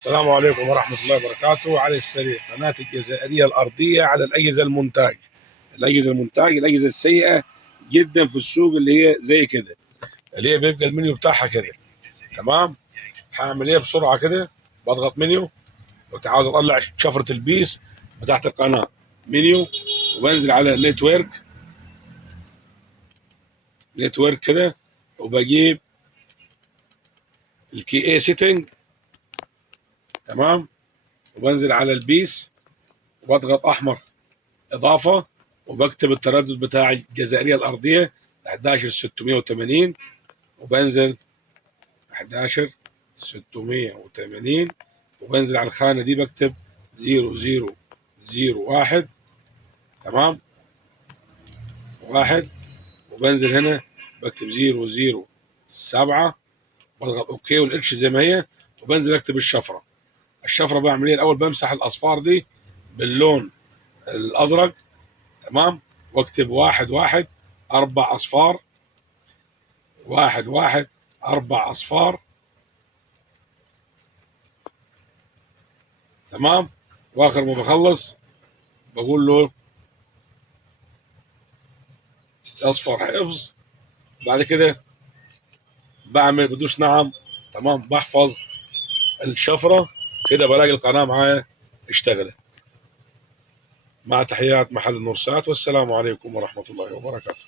السلام عليكم ورحمة الله وبركاته. علي السريع، قناة الجزائرية الأرضية على الأجهزة المونتاج. الأجهزة السيئة جدا في السوق، اللي هي زي كده، اللي هي بيبقى المنيو بتاعها كده. تمام. هعمل ايه بسرعة كده؟ بضغط منيو، كنت عاوز اطلع شفرة البيس بتاعت القناة، منيو، وبنزل على نتورك كده، وبجيب الكي اي سيتنج. تمام. وبنزل على البيس وبضغط احمر اضافه، وبكتب التردد بتاع الجزائريه الارضيه 11680، وبنزل 11680، وبنزل على الخانه دي بكتب 0001. تمام، واحد، وبنزل هنا بكتب 007، بضغط اوكي والاتش زي ما هي، وبنزل اكتب الشفره بعمل ايه؟ الاول بمسح الاصفار دي باللون الازرق. تمام. واكتب واحد واحد، اربع اصفار، واحد واحد، اربع اصفار. تمام. واخر ما بخلص بقول له اصفر حفظ. بعد كده بدوس نعم. تمام. بحفظ الشفره كده، بلاقي القناه معايا اشتغلت. مع تحيات محل النورسات، والسلام عليكم ورحمه الله وبركاته.